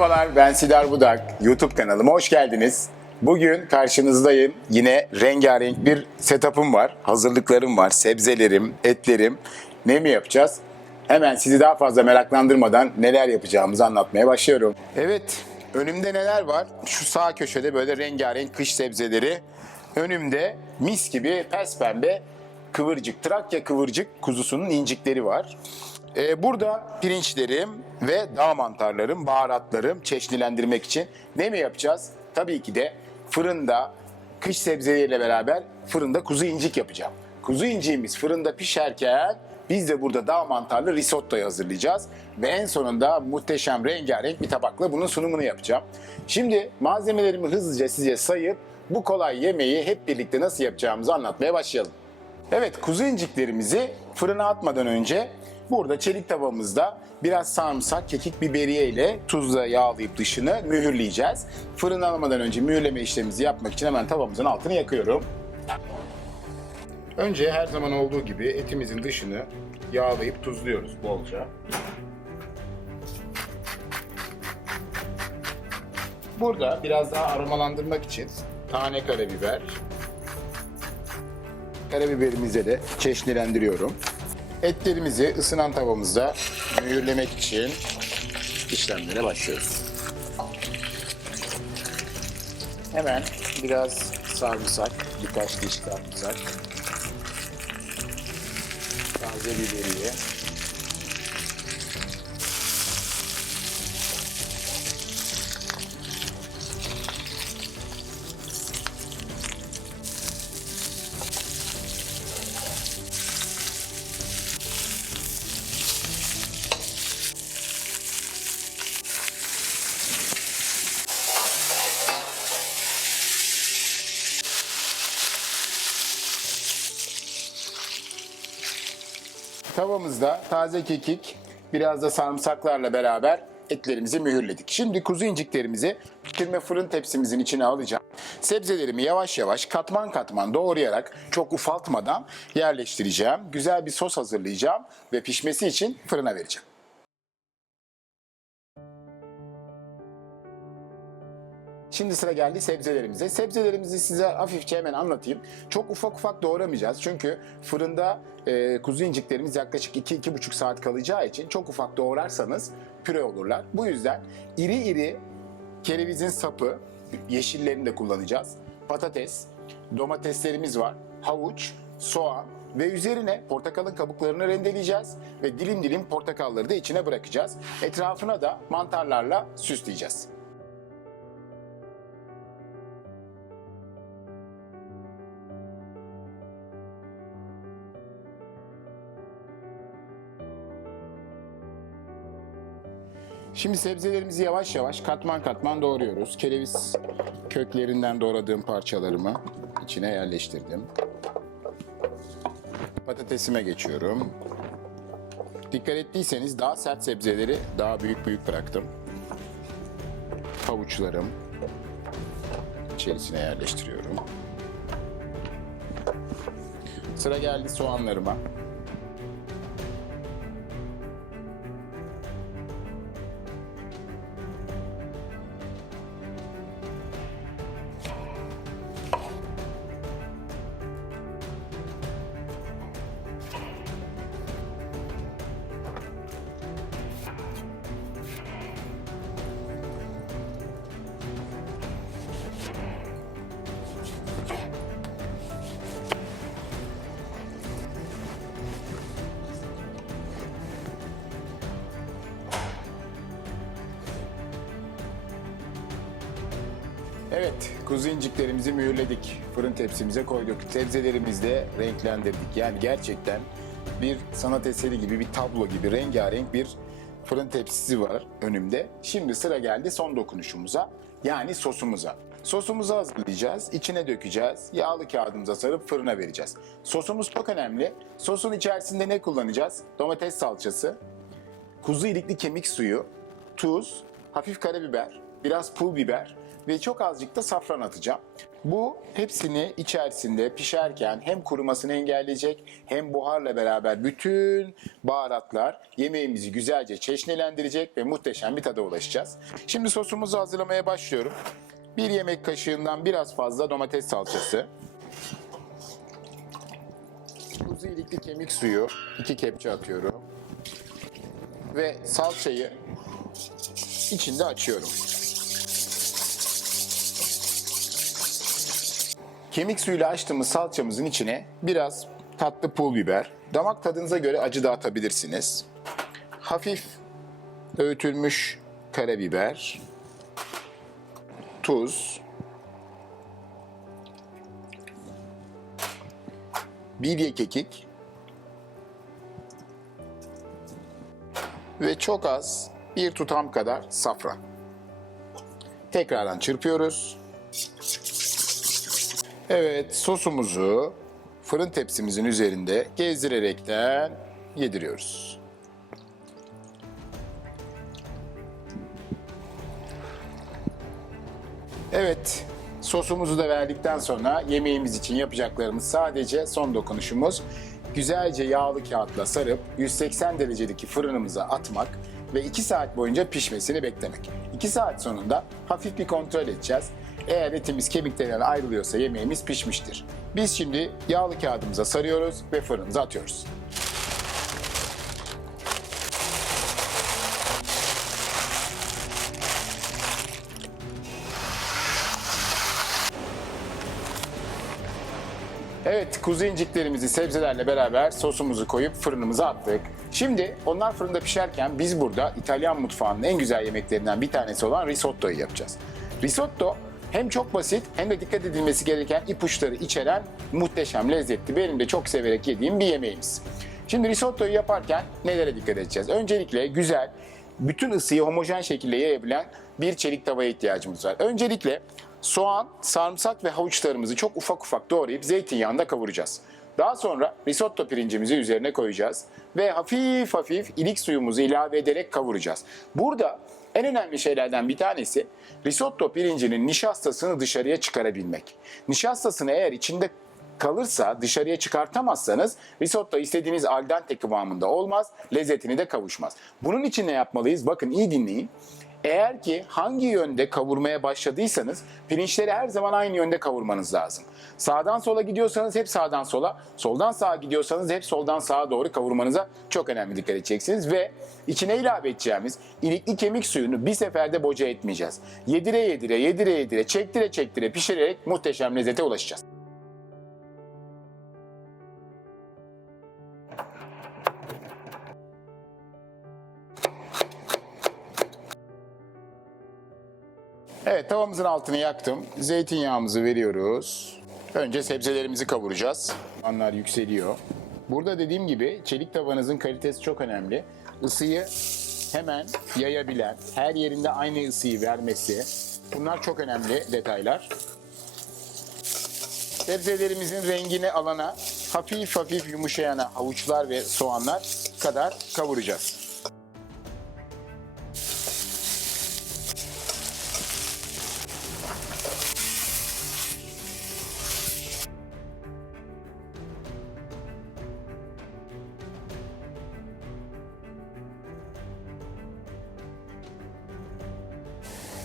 Merhabalar ben Sidar Budak. YouTube kanalıma hoş geldiniz. Bugün karşınızdayım. Yine rengarenk bir setup'ım var. Hazırlıklarım var. Sebzelerim, etlerim. Ne mi yapacağız? Hemen sizi daha fazla meraklandırmadan neler yapacağımızı anlatmaya başlıyorum. Evet, önümde neler var? Şu sağ köşede böyle rengarenk kış sebzeleri. Önümde mis gibi pes pembe kıvırcık, Trakya kıvırcık kuzusunun incikleri var. Ee, burada pirinçlerim ve dağ mantarlarım, baharatlarım çeşnilendirmek için ne mi yapacağız? Tabii ki de fırında kış sebzeleriyle beraber fırında kuzu incik yapacağım. Kuzu inciğimiz fırında pişerken biz de burada dağ mantarlı risottoyu hazırlayacağız. Ve en sonunda muhteşem rengarenk bir tabakla bunun sunumunu yapacağım. Şimdi malzemelerimi hızlıca size sayıp bu kolay yemeği hep birlikte nasıl yapacağımızı anlatmaya başlayalım. Evet kuzu inciklerimizi fırına atmadan önce burada çelik tavamızda biraz sarımsak, kekik biberiye ile tuzla yağlayıp dışını mühürleyeceğiz. Fırına almadan önce mühürleme işlemimizi yapmak için hemen tavamızın altını yakıyorum. Önce her zaman olduğu gibi etimizin dışını yağlayıp tuzluyoruz bolca. Burada biraz daha aromalandırmak için tane karabiber, Karabiberimize de çeşnilendiriyorum. Etlerimizi ısınan tavamızda mühürlemek için işlemlere başlıyoruz. Hemen biraz sarımsak, birkaç diş sarımsak, taze biberiye, Tavamızda taze kekik, biraz da sarımsaklarla beraber etlerimizi mühürledik. Şimdi kuzu inciklerimizi pişirme fırın tepsimizin içine alacağım. Sebzelerimi yavaş yavaş katman katman doğrayarak çok ufaltmadan yerleştireceğim. Güzel bir sos hazırlayacağım ve pişmesi için fırına vereceğim. Şimdi sıra geldi sebzelerimize. Sebzelerimizi size hafifçe hemen anlatayım. Çok ufak ufak doğramayacağız. Çünkü fırında e, kuzu inciklerimiz yaklaşık 2-2,5 saat kalacağı için çok ufak doğrarsanız püre olurlar. Bu yüzden iri iri kerevizin sapı, yeşillerini de kullanacağız. Patates, domateslerimiz var, havuç, soğan ve üzerine portakalın kabuklarını rendeleyeceğiz ve dilim dilim portakalları da içine bırakacağız. Etrafına da mantarlarla süsleyeceğiz. Şimdi sebzelerimizi yavaş yavaş katman katman doğruyoruz. Kereviz köklerinden doğradığım parçalarımı içine yerleştirdim. Patatesime geçiyorum. Dikkat ettiyseniz daha sert sebzeleri daha büyük büyük bıraktım. Havuçlarım içerisine yerleştiriyorum. Sıra geldi soğanlarıma. Evet, kuzu inciklerimizi mühürledik. Fırın tepsimize koyduk. Sebzelerimizi de renklendirdik. Yani gerçekten bir sanat eseri gibi, bir tablo gibi rengarenk bir fırın tepsisi var önümde. Şimdi sıra geldi son dokunuşumuza. Yani sosumuza. Sosumuzu hazırlayacağız, içine dökeceğiz, yağlı kağıdımıza sarıp fırına vereceğiz. Sosumuz çok önemli. Sosun içerisinde ne kullanacağız? Domates salçası, kuzu ilikli kemik suyu, tuz, hafif karabiber, biraz pul biber ve çok azıcık da safran atacağım. Bu hepsini içerisinde pişerken hem kurumasını engelleyecek hem buharla beraber bütün baharatlar yemeğimizi güzelce çeşnilendirecek ve muhteşem bir tada ulaşacağız. Şimdi sosumuzu hazırlamaya başlıyorum. Bir yemek kaşığından biraz fazla domates salçası. Kuzu ilikli kemik suyu, iki kepçe atıyorum. Ve salçayı içinde açıyorum. Kemik suyuyla açtığımız salçamızın içine biraz tatlı pul biber, damak tadınıza göre acı da atabilirsiniz. Hafif öğütülmüş karabiber, tuz, bilye kekik ve çok az bir tutam kadar safran. Tekrardan çırpıyoruz. Evet, sosumuzu fırın tepsimizin üzerinde gezdirerekten yediriyoruz. Evet, sosumuzu da verdikten sonra yemeğimiz için yapacaklarımız sadece son dokunuşumuz. Güzelce yağlı kağıtla sarıp 180 derecedeki fırınımıza atmak ve 2 saat boyunca pişmesini beklemek. 2 saat sonunda hafif bir kontrol edeceğiz. Eğer etimiz kemiklerinden ayrılıyorsa yemeğimiz pişmiştir. Biz şimdi yağlı kağıdımıza sarıyoruz ve fırınımıza atıyoruz. Evet, kuzu inciklerimizi sebzelerle beraber sosumuzu koyup fırınımıza attık. Şimdi onlar fırında pişerken biz burada İtalyan mutfağının en güzel yemeklerinden bir tanesi olan risottoyu yapacağız. Risotto hem çok basit hem de dikkat edilmesi gereken ipuçları içeren muhteşem lezzetli benim de çok severek yediğim bir yemeğimiz. Şimdi risottoyu yaparken nelere dikkat edeceğiz? Öncelikle güzel, bütün ısıyı homojen şekilde yayabilen bir çelik tavaya ihtiyacımız var. Öncelikle soğan, sarımsak ve havuçlarımızı çok ufak ufak doğrayıp zeytinyağında kavuracağız. Daha sonra risotto pirincimizi üzerine koyacağız ve hafif hafif ilik suyumuzu ilave ederek kavuracağız. Burada en önemli şeylerden bir tanesi risotto pirincinin nişastasını dışarıya çıkarabilmek. Nişastasını eğer içinde kalırsa dışarıya çıkartamazsanız risotto istediğiniz al dente kıvamında olmaz, lezzetini de kavuşmaz. Bunun için ne yapmalıyız? Bakın iyi dinleyin. Eğer ki hangi yönde kavurmaya başladıysanız pirinçleri her zaman aynı yönde kavurmanız lazım. Sağdan sola gidiyorsanız hep sağdan sola, soldan sağa gidiyorsanız hep soldan sağa doğru kavurmanıza çok önemli dikkat edeceksiniz. Ve içine ilave edeceğimiz ilikli kemik suyunu bir seferde boca etmeyeceğiz. Yedire yedire, yedire yedire, çektire çektire pişirerek muhteşem lezzete ulaşacağız. Tavamızın altını yaktım. Zeytinyağımızı veriyoruz. Önce sebzelerimizi kavuracağız. Anlar yükseliyor. Burada dediğim gibi çelik tavanızın kalitesi çok önemli. Isıyı hemen yayabilen, her yerinde aynı ısıyı vermesi. Bunlar çok önemli detaylar. Sebzelerimizin rengini alana, hafif hafif yumuşayana havuçlar ve soğanlar kadar kavuracağız.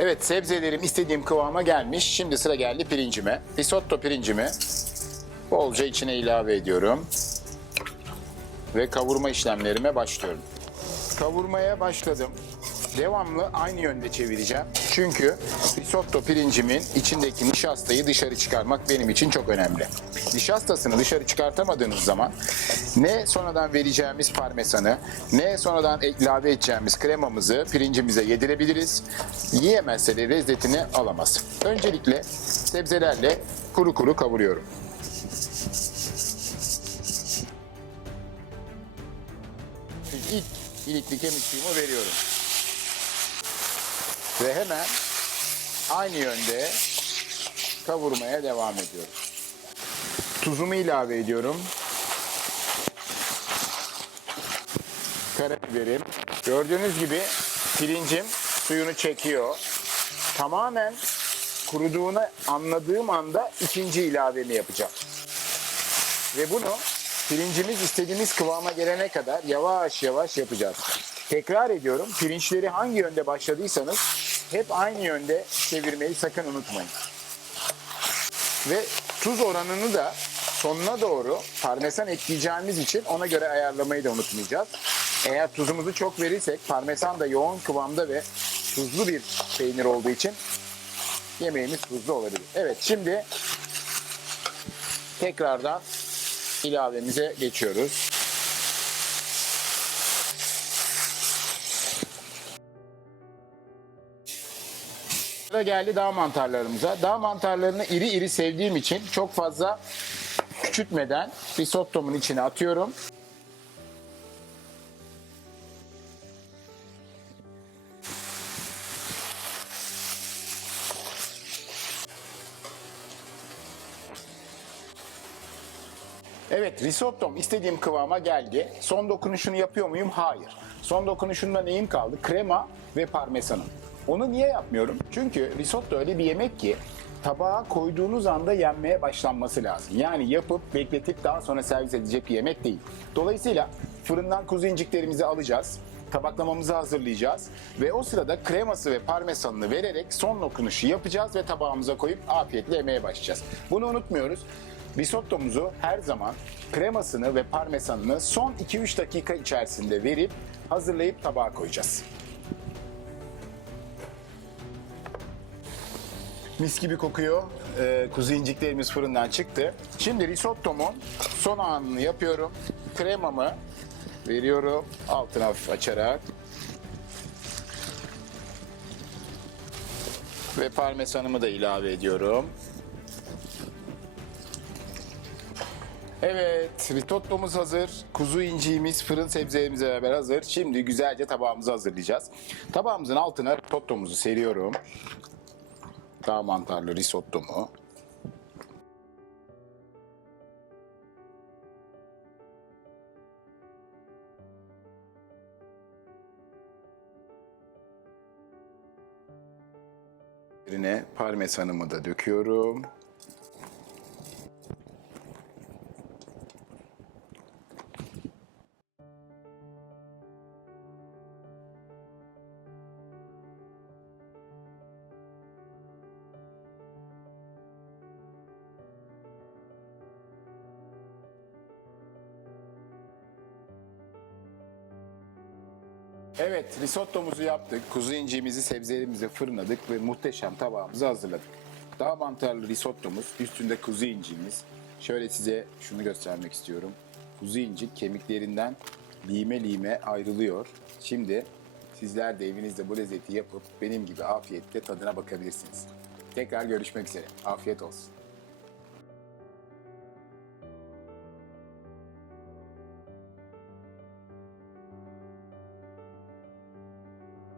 Evet sebzelerim istediğim kıvama gelmiş. Şimdi sıra geldi pirincime. Risotto pirincimi bolca içine ilave ediyorum. Ve kavurma işlemlerime başlıyorum. Kavurmaya başladım. Devamlı aynı yönde çevireceğim. Çünkü risotto pirincimin içindeki nişastayı dışarı çıkarmak benim için çok önemli. Nişastasını dışarı çıkartamadığınız zaman ne sonradan vereceğimiz parmesanı ne sonradan ilave edeceğimiz kremamızı pirincimize yedirebiliriz. Yiyemezse de lezzetini alamaz. Öncelikle sebzelerle kuru kuru kavuruyorum. İlk ilikli kemik suyumu veriyorum. Ve hemen aynı yönde kavurmaya devam ediyorum. Tuzumu ilave ediyorum. Karabiberim. Gördüğünüz gibi pirincim suyunu çekiyor. Tamamen kuruduğunu anladığım anda ikinci ilavemi yapacağım. Ve bunu pirincimiz istediğimiz kıvama gelene kadar yavaş yavaş yapacağız. Tekrar ediyorum pirinçleri hangi yönde başladıysanız hep aynı yönde çevirmeyi sakın unutmayın. Ve tuz oranını da sonuna doğru parmesan ekleyeceğimiz için ona göre ayarlamayı da unutmayacağız. Eğer tuzumuzu çok verirsek parmesan da yoğun kıvamda ve tuzlu bir peynir olduğu için yemeğimiz tuzlu olabilir. Evet şimdi tekrardan ilavemize geçiyoruz. Sıra geldi dağ mantarlarımıza. Dağ mantarlarını iri iri sevdiğim için çok fazla küçültmeden risottomun içine atıyorum. Evet risottom istediğim kıvama geldi. Son dokunuşunu yapıyor muyum? Hayır. Son dokunuşunda neyim kaldı? Krema ve parmesanım. Onu niye yapmıyorum? Çünkü risotto öyle bir yemek ki tabağa koyduğunuz anda yenmeye başlanması lazım. Yani yapıp bekletip daha sonra servis edecek bir yemek değil. Dolayısıyla fırından kuzu inciklerimizi alacağız. Tabaklamamızı hazırlayacağız ve o sırada kreması ve parmesanını vererek son dokunuşu yapacağız ve tabağımıza koyup afiyetle yemeye başlayacağız. Bunu unutmuyoruz. Risottomuzu her zaman kremasını ve parmesanını son 2-3 dakika içerisinde verip hazırlayıp tabağa koyacağız. Mis gibi kokuyor. Ee, kuzu inciklerimiz fırından çıktı. Şimdi risottomun son anını yapıyorum. Kremamı veriyorum. Altını hafif açarak. Ve parmesanımı da ilave ediyorum. Evet, risottomuz hazır. Kuzu inciğimiz fırın sebzelerimizle beraber hazır. Şimdi güzelce tabağımızı hazırlayacağız. Tabağımızın altına risottomuzu seriyorum. Dağ mantarlı risottomu. Üzerine parmesanımı da döküyorum. Evet, risottomuzu yaptık. Kuzu inciğimizi, sebzelerimizi fırınladık ve muhteşem tabağımızı hazırladık. Dağ mantarlı risottomuz, üstünde kuzu inciğimiz. Şöyle size şunu göstermek istiyorum. Kuzu incik kemiklerinden lime lime ayrılıyor. Şimdi sizler de evinizde bu lezzeti yapıp benim gibi afiyetle tadına bakabilirsiniz. Tekrar görüşmek üzere. Afiyet olsun.